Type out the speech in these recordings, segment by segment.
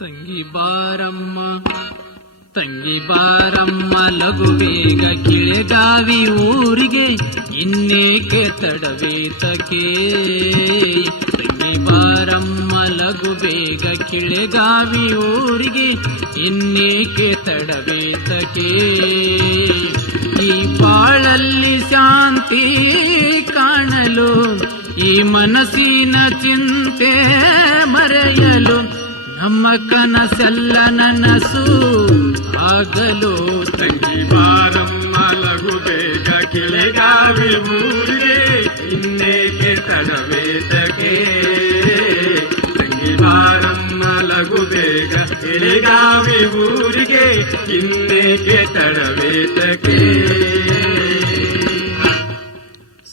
ತಂಗಿ ಬಾರಮ್ಮ ತಂಗಿ ಬಾರಮ್ಮ ಲಘು ಬೇಗ ಕಿಳೆಗಾವಿ ಊರಿಗೆ ಇನ್ನೇಕೆ ತಡವೇತಕೆ. ತಂಗಿ ಬಾರಮ್ಮ ಲಘು ಬೇಗ ಕಿಳೆಗಾವಿ ಊರಿಗೆ ಇನ್ನೇಕೆ ತಡವೇತಕೆ. ಈ ಬಾಳಲ್ಲಿ ಶಾಂತಿ ಕಾಣಲು ಈ ಮನಸ್ಸಿನ ಚಿಂತೆ ಮರೆಯಲು ನಮ್ಮ ಕನಸೆಲ್ಲ ನನಸು ಆಗಲು. ತಂಗಿ ಬಾರಮ್ಮ ಲಘು ಬೇಗ ಕಿಳೆಗಾವಿ ಊರಿಗೆ ಇನ್ನೇಕೆ ತಡವೇತಕೆ. ತಂಗಿ ಬಾರಮ್ಮ ಲಘು ಬೇಗ ಕಿಳೆಗಾವಿ ಊರಿಗೆ ಇನ್ನೇಕೆ ತಡವೇತಕೆ.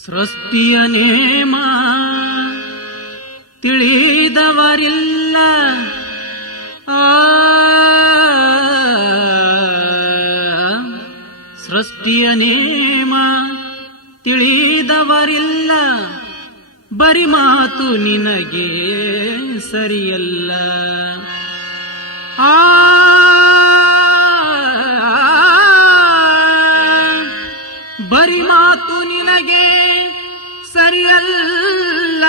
ಸೃಷ್ಟಿಯ ನೇಮ ತಿಳಿದವರಿಲ್ಲ, ಸೃಷ್ಟಿಯ ನೇಮ ತಿಳಿದವರಿಲ್ಲ, ಬರಿ ಮಾತು ನಿನಗೆ ಸರಿಯಲ್ಲ. ಬರಿ ಮಾತು ನಿನಗೆ ಸರಿಯಲ್ಲ.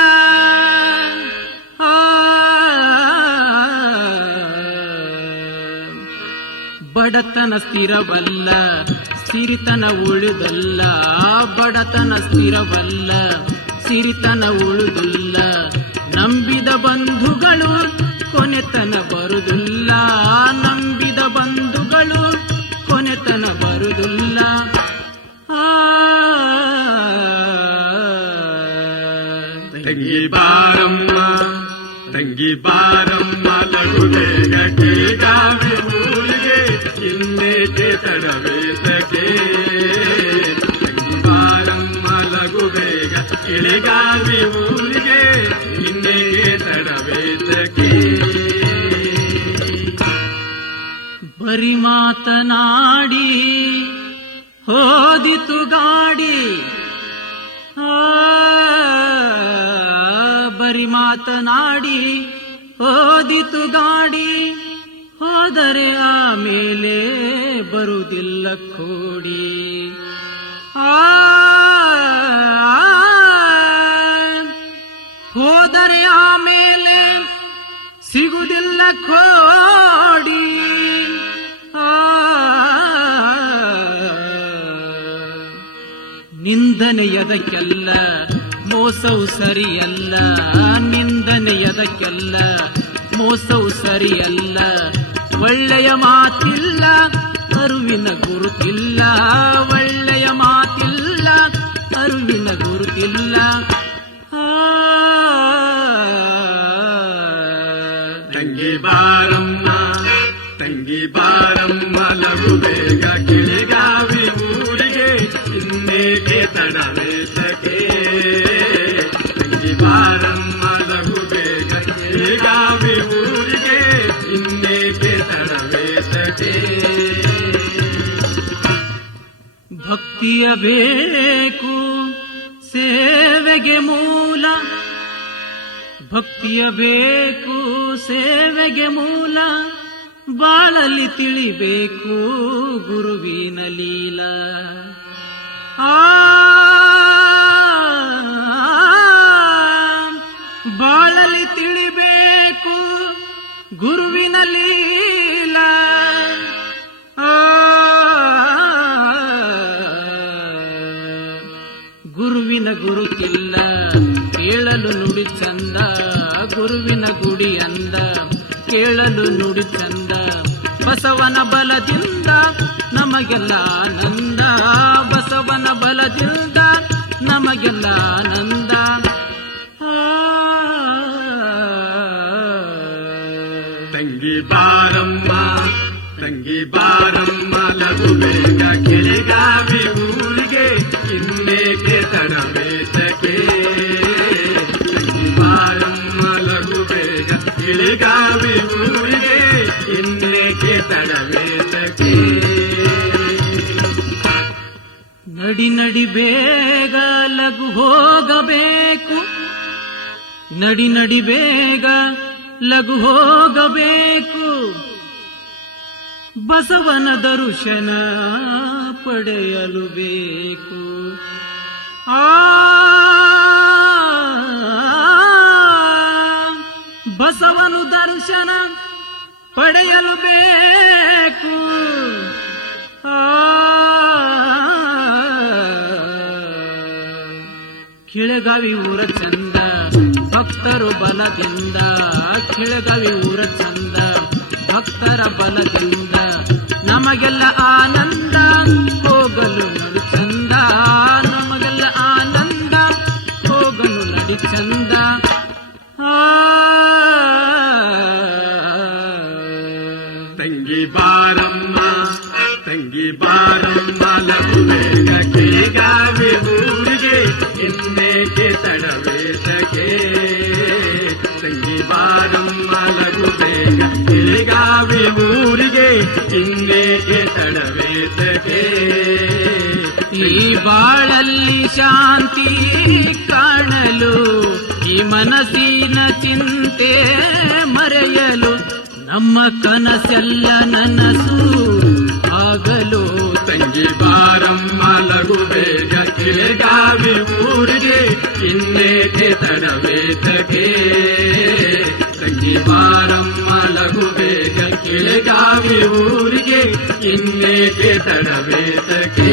ಬಡತನ ಸ್ಥಿರವಲ್ಲ, ಸಿರಿತನ ಉಳಿದಲ್ಲ. ಬಡತನ ಸ್ಥಿರವಲ್ಲ, ಸಿರಿತನ ಉಳಿದುಲ್ಲ. ನಂಬಿದ ಬಂಧುಗಳು ಕೊನೆತನ ಬರುವುದಿಲ್ಲ. ನಂಬಿದ ಬಂಧುಗಳು ಕೊನೆತನ ಬರುವುದಿಲ್ಲ. ತಂಗಿ ಬಾರಮ್ಮ ತಂಗಿ ಬಾರಮ್ಮ ಲಘು ಬೇಗ ಕಿಳೆಗಾವಿ ಊರಿಗೆ ಇನ್ನೇಕೆ ತಡವೇತಕೆ. ತಂಗಿ ಬಾರಮ್ಮ ಲಘು ಬೇಗ ಕಿಳೆಗಾವಿ ಊರಿಗೆ ಇನ್ನೇಕೆ ತಡವೇತಕೆ. ಬರಿ ಮಾತನಾಡಿ ಹೋದಿತು ಗಾಡಿ, ಬರಿ ಮಾತನಾಡಿ ಹೋದಿತು ಗಾಡಿ. ಹೋದರೆ ಆಮೇಲೆ ಬರುವುದಿಲ್ಲ ಕೂಡಿ. ಹೋದರೆ ಆಮೇಲೆ ಸಿಗುವುದಿಲ್ಲ ಕೋಡಿ. ನಿಂದನೆಯದಕ್ಕೆಲ್ಲ ಮೋಸವು ಸರಿಯಲ್ಲ. ನಿಂದನೆಯದಕ್ಕೆಲ್ಲ ಮೋಸವು ಸರಿಯಲ್ಲ. ಒಳ್ಳೆಯ ಮಾತಿಲ್ಲ, ಅರುವಿನ ಗುರುತಿಲ್ಲ. ಒಳ್ಳೆಯ ಮಾತಿಲ್ಲ, ಅರುವಿನ ಗುರುತಿಲ್ಲ. ತಂಗಿ ಬಾರಮ್ಮ ತಂಗಿ ಬಾರಮ್ಮ ಲಘು ಬೇಗ ಕಿಳೆಗಾವಿ ಊರಿಗೆ ಇನ್ನೇಕೆ ತಡವೇತಕೆ. ತಂಗಿ ಬಾರಮ್ಮ ಲಘು ಬೇಗ ಕಿಳೆಗಾವಿ ಊರಿಗೆ ಇನ್ನೇಕೆ ತಡವೇತಕೆ. ಭಕ್ತಿಯ ಬೇಕು ಸೇವೆಗೆ ಮೂಲ, ಭಕ್ತಿಯ ಬೇಕು ಸೇವೆಗೆ ಮೂಲ. ಬಾಳಲ್ಲಿ ತಿಳಿಬೇಕು ಗುರುವಿನ ಲೀಲ. ಬಾಳಲ್ಲಿ ತಿಳಿಬೇಕು ಗುರುವಿನ ಲೀಲ. ಗುರುವಿನ ಗುರುತಿಲ್ಲ, ಕೇಳಲು ನುಡಿ ಚಂದ. ಗುರುವಿನ ಗುಡಿ ಅಂದ, ಕೇಳಲು ನುಡಿ ಚಂದ. ಬಸವನ ಬಲದಿಂದ ನಮಗೆಲ್ಲ ಆನಂದ. ಬಸವನ ಬಲದಿಂದ ನಮಗೆಲ್ಲ ಆನಂದ. ತಂಗಿ ಬಾರಮ್ಮ ತಂಗಿ ಬಾರಮ್ಮ ಲಘು ಬೇಗ ಕಿಳೆಗಾವಿ ಊರಿಗೆ ಇನ್ನೇಕೆ ತಡವೇತಕೆ. ತಂಗಿ ಬಾರಮ್ಮ ಲಘು ಬೇಗ ಕಿಳೆಗಾವಿ ಊರಿಗೆ ಇನ್ನೇಕೆ ತಡವೇತಕೆ. ನಡಿ ನಡಿ ಬೇಗ ಲಘು ಹೋಗಬೇಕು. ನಡಿ ನಡಿ ಬೇಗ ಲಘು ಹೋಗಬೇಕು. ಬಸವನ ದರ್ಶನ ಪಡೆಯಲು ಬೇಕು. ಬಸವನು ದರ್ಶನ ಪಡೆಯಲು ಬೇಕು. ಕೆಳಗಾವಿ ಊರ ಚಂದ ಭಕ್ತರು ಬಲದಿಂದ, ಕೆಳಗಾವಿ ಊರ ಚಂದ ಭಕ್ತರ ಬಲದಿಂದ, ನಮಗೆಲ್ಲ ಆನಂದ ಹೋಗಲು ನಡು ಚಂದ, ನಮಗೆಲ್ಲ ಆನಂದ ಹೋಗಲು ನಡಿ ಚಂದ. ತಂಗಿ ಬಾರಮ್ಮ ತಂಗಿ ಬಾರಮ್ಮ ಲಘು ಬೇಗ ಕಿಳಿಗಾವಿ ಊರಿಗೆ, ಇನ್ನೇಕೆ ತಡವೇತಗೆ. ತಂಗಿ ಬಾರಮ್ಮ ಲಘು ಬೇಗ ಕಿಳಿಗಾವಿ ಊರಿಗೆ, ಇನ್ನೇಕೆ ತಡವೇತಗೆ. ಈ ಬಾಳಲ್ಲಿ ಶಾಂತಿ ಕಾಣಲು, ಈ ಮನಸ್ಸಿನ ಚಿಂತೆ ಮರೆಯಲು, ನಮ್ಮ ಕನಸೆಲ್ಲ ನನಸು ಆಗಲು. ತಂಗಿ ಬಾರಮ್ಮ ಲಘು ಬೇಗ ಕಿಳಿಗಾವಿ ಊರಿಗೆ, ಇನ್ನೇಕೆ ತಡವೇತಗೆ. ತಂಗಿ ಬಾರಮ್ಮ ಲಘು ಬೇಗ ಕಿಳಿಗಾವಿ ಊರಿಗೆ, ಇನ್ನೇಕೆ ತಡವೇತಗೆ.